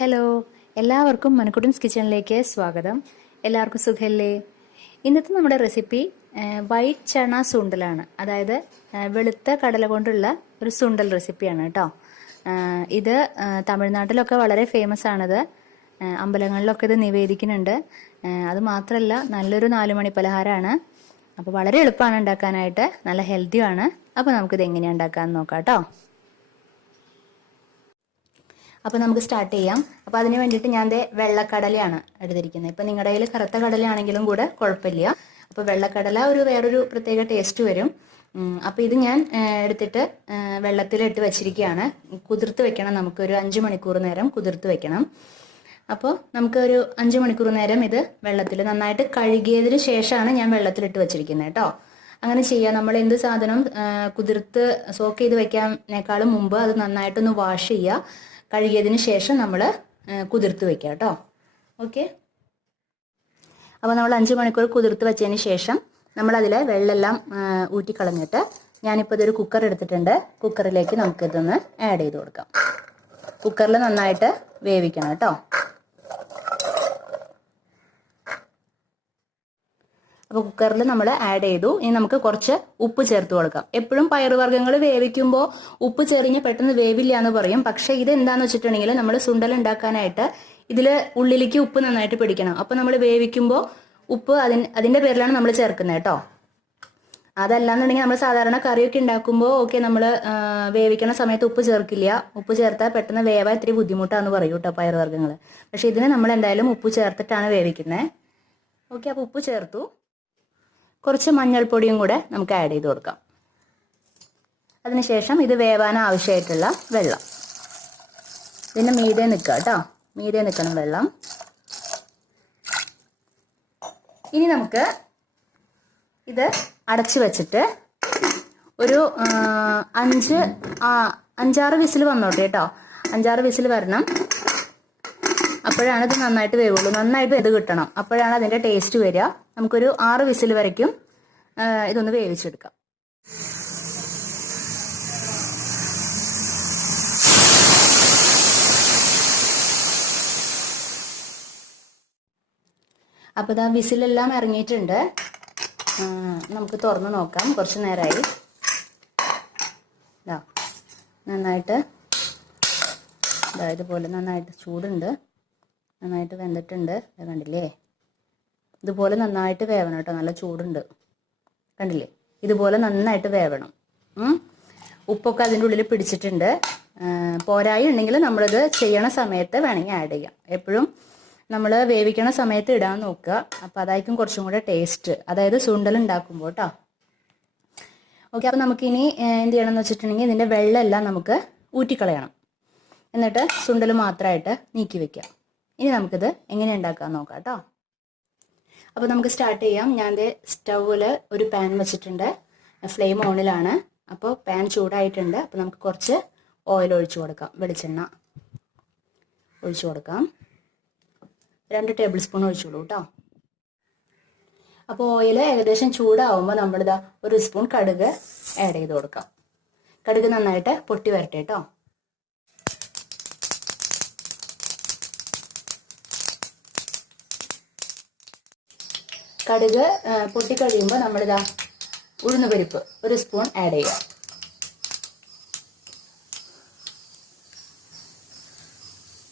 Hello, എല്ലാവർക്കും മനുക്കുട്ടൻസ് കിച്ചണിലേക്ക് സ്വാഗതം. എല്ലാവർക്കും സുഖല്ലേ? ഇന്നത്തെ നമ്മുടെ റെസിപ്പി വൈറ്റ് ചണ സുണ്ടലാണ്. അതായത് വെളുത്ത കടല കൊണ്ടുള്ള ഒരു സുണ്ടൽ റെസിപ്പിയാണ് കേട്ടോ. ഇത് തമിഴ്നാട്ടിലൊക്കെ വളരെ ഫേമസ് ആണിത്. അമ്പലങ്ങളിലൊക്കെ ഇത് നിവേദിക്കുന്നുണ്ട്. അത് മാത്രമല്ല, നല്ലൊരു 4 മണി പലഹാരമാണ്. അപ്പോൾ വളരെ എളുപ്പമാണ് ഉണ്ടാക്കാനായിട്ട്, നല്ല ഹെൽത്തിയാണ്. അപ്പോൾ നമുക്കിത് എങ്ങനെയാണ് ഉണ്ടാക്കാമെന്ന് നോക്കാം കേട്ടോ. അപ്പോൾ നമുക്ക് സ്റ്റാർട്ട് ചെയ്യാം. അപ്പോൾ അതിന് വേണ്ടിയിട്ട് ഞാൻ വെള്ളക്കടലയാണ് എടുത്തിരിക്കുന്നത്. ഇപ്പം നിങ്ങളുടെ കയ്യിൽ കറുത്ത കടലയാണെങ്കിലും കൂടെ കുഴപ്പമില്ല. അപ്പോൾ വെള്ളക്കടല വേറൊരു പ്രത്യേക ടേസ്റ്റ് വരും. അപ്പോൾ ഇത് ഞാൻ എടുത്തിട്ട് വെള്ളത്തിലിട്ട് വെച്ചിരിക്കുകയാണ്. കുതിർത്ത് വെക്കണം. നമുക്കൊരു 5 മണിക്കൂർ നേരം കുതിർത്ത് വെക്കണം. അപ്പോൾ നമുക്കൊരു 5 മണിക്കൂർ നേരം ഇത് വെള്ളത്തിൽ നന്നായിട്ട് കഴുകിയതിന് ശേഷമാണ് ഞാൻ വെള്ളത്തിലിട്ട് വെച്ചിരിക്കുന്നത് കേട്ടോ. അങ്ങനെ ചെയ്യാം. നമ്മൾ എന്ത് സാധനം കുതിർത്ത് സോക്ക് ചെയ്ത് വെക്കാനേക്കാളും മുമ്പ് അത് നന്നായിട്ടൊന്ന് വാഷ് ചെയ്യുക. കഴുകിയതിന് ശേഷം നമ്മൾ കുതിർത്ത് വെക്കുക കേട്ടോ. ഓക്കെ. അപ്പോൾ നമ്മൾ 5 മണിക്കൂർ കുതിർത്ത് വെച്ചതിന് ശേഷം നമ്മളതിൽ വെള്ളമെല്ലാം ഊറ്റിക്കളഞ്ഞിട്ട് ഞാനിപ്പോൾ ഇതൊരു കുക്കർ എടുത്തിട്ടുണ്ട്. കുക്കറിലേക്ക് നമുക്കിതൊന്ന് ആഡ് ചെയ്ത് കൊടുക്കാം. കുക്കറിൽ നന്നായിട്ട് വേവിക്കണം കേട്ടോ. അപ്പോൾ കുക്കറിൽ നമ്മൾ ആഡ് ചെയ്തു. ഇനി നമുക്ക് കുറച്ച് ഉപ്പ് ചേർത്ത് കൊടുക്കാം. എപ്പോഴും പയറുവർഗ്ഗങ്ങൾ വേവിക്കുമ്പോൾ ഉപ്പ് ചെറിഞ്ഞ് പെട്ടെന്ന് വേവില്ല എന്ന് പറയും. പക്ഷേ ഇത് എന്താണെന്ന് വെച്ചിട്ടുണ്ടെങ്കിൽ നമ്മൾ സുണ്ടൽ ഉണ്ടാക്കാനായിട്ട് ഇതിൽ ഉള്ളിലേക്ക് ഉപ്പ് നന്നായിട്ട് പിടിക്കണം. അപ്പോൾ നമ്മൾ വേവിക്കുമ്പോൾ ഉപ്പ് അതിൻ്റെ പേരിലാണ് നമ്മൾ ചേർക്കുന്നത് കേട്ടോ. അതല്ലാന്നുണ്ടെങ്കിൽ നമ്മൾ സാധാരണ കറിയൊക്കെ ഉണ്ടാക്കുമ്പോൾ നമ്മൾ വേവിക്കുന്ന സമയത്ത് ഉപ്പ് ചേർക്കില്ല. ഉപ്പ് ചേർത്താൽ പെട്ടെന്ന് വേവാൻ ഇത്തിരി ബുദ്ധിമുട്ടാണെന്ന് പറയും കേട്ടോ പയറുവർഗ്ഗങ്ങൾ. പക്ഷേ ഇതിന് നമ്മൾ എന്തായാലും ഉപ്പ് ചേർത്തിട്ടാണ് വേവിക്കുന്നത്. ഓക്കെ. അപ്പോൾ ഉപ്പ് ചേർത്തു. കുറച്ച് മഞ്ഞൾപ്പൊടിയും കൂടെ നമുക്ക് ആഡ് ചെയ്ത് കൊടുക്കാം. അതിനുശേഷം ഇത് വേവാൻ ആവശ്യമായിട്ടുള്ള വെള്ളം ഇതിൻ്റെ മീതെ നിൽക്കുക കേട്ടോ. മീതെ നിൽക്കണം വെള്ളം. ഇനി നമുക്ക് ഇത് അടച്ചു വെച്ചിട്ട് ഒരു 5-6 വിസിൽ വന്നോട്ടെ കേട്ടോ. 5-6 വിസിൽ വരണം. അപ്പോഴാണ് ഇത് നന്നായിട്ട് വേവുള്ളൂ. നന്നായിട്ട് ഇത് കിട്ടണം. അപ്പോഴാണ് അതിൻ്റെ ടേസ്റ്റ് വരിക. നമുക്കൊരു 6 വിസിൽ വരയ്ക്കും ഇതൊന്ന് വേവിച്ചെടുക്കാം. അപ്പോൾ ഇതാ വിസിലെല്ലാം ഇറങ്ങിയിട്ടുണ്ട്. നമുക്ക് തുറന്ന് നോക്കാം. കുറച്ച് നേരമായി. നന്നായിട്ട് ഇതുപോലെ നന്നായിട്ട് ചൂടുണ്ട്. നന്നായിട്ട് വെന്തിട്ടുണ്ട്. കണ്ടില്ലേ? ഇതുപോലെ നന്നായിട്ട് വേവണം കേട്ടോ. നല്ല ചൂടുണ്ട്. കണ്ടില്ലേ? ഇതുപോലെ നന്നായിട്ട് വേവണം. ഉപ്പൊക്കെ അതിൻ്റെ ഉള്ളിൽ പിടിച്ചിട്ടുണ്ട്. പോരായി ഉണ്ടെങ്കിൽ നമ്മളിത് ചെയ്യണ സമയത്ത് വേണമെങ്കിൽ ആഡ് ചെയ്യാം. എപ്പോഴും നമ്മൾ വേവിക്കണ സമയത്ത് ഇടാൻ നോക്കുക. അപ്പോൾ അതായിരിക്കും കുറച്ചും കൂടെ ടേസ്റ്റ്. അതായത് സുണ്ടൽ ഉണ്ടാക്കുമ്പോൾ കേട്ടോ. ഓക്കെ. അപ്പോൾ നമുക്കിനി എന്ത് ചെയ്യണമെന്ന് വെച്ചിട്ടുണ്ടെങ്കിൽ ഇതിൻ്റെ വെള്ളമെല്ലാം നമുക്ക് ഊറ്റിക്കളയണം. എന്നിട്ട് സുണ്ടൽ മാത്രമായിട്ട് നീക്കി വെക്കുക. ഇനി നമുക്കിത് എങ്ങനെ ഉണ്ടാക്കാൻ നോക്കാം കേട്ടോ. അപ്പോൾ നമുക്ക് സ്റ്റാർട്ട് ചെയ്യാം. ഞാൻ സ്റ്റൗവിൽ ഒരു പാൻ വെച്ചിട്ടുണ്ട്. ഫ്ലെയിം ഓണിലാണ്. അപ്പോൾ പാൻ ചൂടായിട്ടുണ്ട്. അപ്പോൾ നമുക്ക് കുറച്ച് ഓയിൽ ഒഴിച്ചു കൊടുക്കാം. വെളിച്ചെണ്ണ ഒഴിച്ചു കൊടുക്കാം. 2 ടേബിൾ സ്പൂൺ ഒഴിച്ചോളൂ കേട്ടോ. അപ്പോൾ ഓയിൽ ഏകദേശം ചൂടാവുമ്പോൾ നമ്മളിതാ 1 സ്പൂൺ കടുക് ആഡ് ചെയ്ത് കൊടുക്കാം. കടുക് നന്നായിട്ട് പൊട്ടി വരട്ടെ കേട്ടോ. കടുക് പൊട്ടിക്കഴിയുമ്പോൾ നമ്മളിതാ ഉഴുന്നുപരിപ്പ് 1 സ്പൂൺ ആഡ് ചെയ്യുക.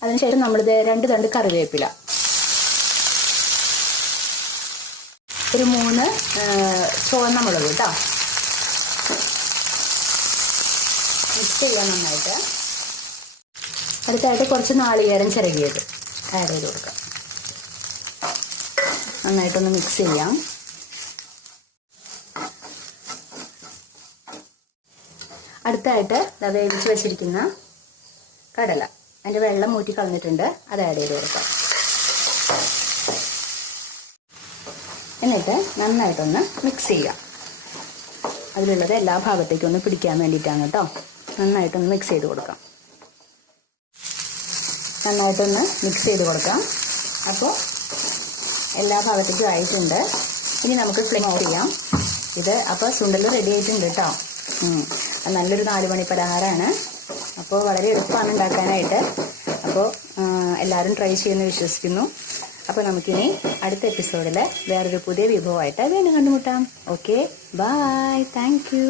അതിനുശേഷം നമ്മളിത് 2 തണ്ട് കറിവേപ്പില, ഒരു 3 ചുവന്ന മുളക് കേട്ടോ. മിക്സ് ചെയ്യാൻ നന്നായിട്ട്. അടുത്തായിട്ട് കുറച്ച് നാളികേരം ചിരകിയത് ആഡ് ചെയ്ത് കൊടുക്കാം. നന്നായിട്ടൊന്ന് മിക്സ് ചെയ്യാം. അടുത്തായിട്ട് വേവിച്ച് വെച്ചിരിക്കുന്ന കടല, അതിൻ്റെ വെള്ളം ഊറ്റി കളഞ്ഞിട്ടുണ്ട്, അത് ആഡ് ചെയ്ത് കൊടുക്കാം. എന്നിട്ട് നന്നായിട്ടൊന്ന് മിക്സ് ചെയ്യാം. അതിലുള്ളത് എല്ലാ ഭാഗത്തേക്കും ഒന്ന് പിടിക്കാൻ വേണ്ടിയിട്ടാണ് കേട്ടോ. നന്നായിട്ടൊന്ന് മിക്സ് ചെയ്ത് കൊടുക്കാം. നന്നായിട്ടൊന്ന് മിക്സ് ചെയ്ത് കൊടുക്കാം. അപ്പോൾ എല്ലാ ഭാഗത്തേക്കും ആയിട്ടുണ്ട്. ഇനി നമുക്ക് ഫ്ലെയിം ഓഫ് ചെയ്യാം. ഇത് അപ്പോൾ സുണ്ടൽ റെഡി ആയിട്ടുണ്ട് കേട്ടോ. നല്ലൊരു 4 മണി പലഹാരമാണ്. അപ്പോൾ വളരെ എളുപ്പമാണ് ഉണ്ടാക്കാനായിട്ട്. അപ്പോൾ എല്ലാവരും ട്രൈ ചെയ്യുമെന്ന് വിശ്വസിക്കുന്നു. അപ്പോൾ നമുക്കിനി അടുത്ത എപ്പിസോഡിൽ വേറൊരു പുതിയ വിഭവമായിട്ട് വീണ്ടും കണ്ടുമുട്ടാം. Okay, bye, thank U.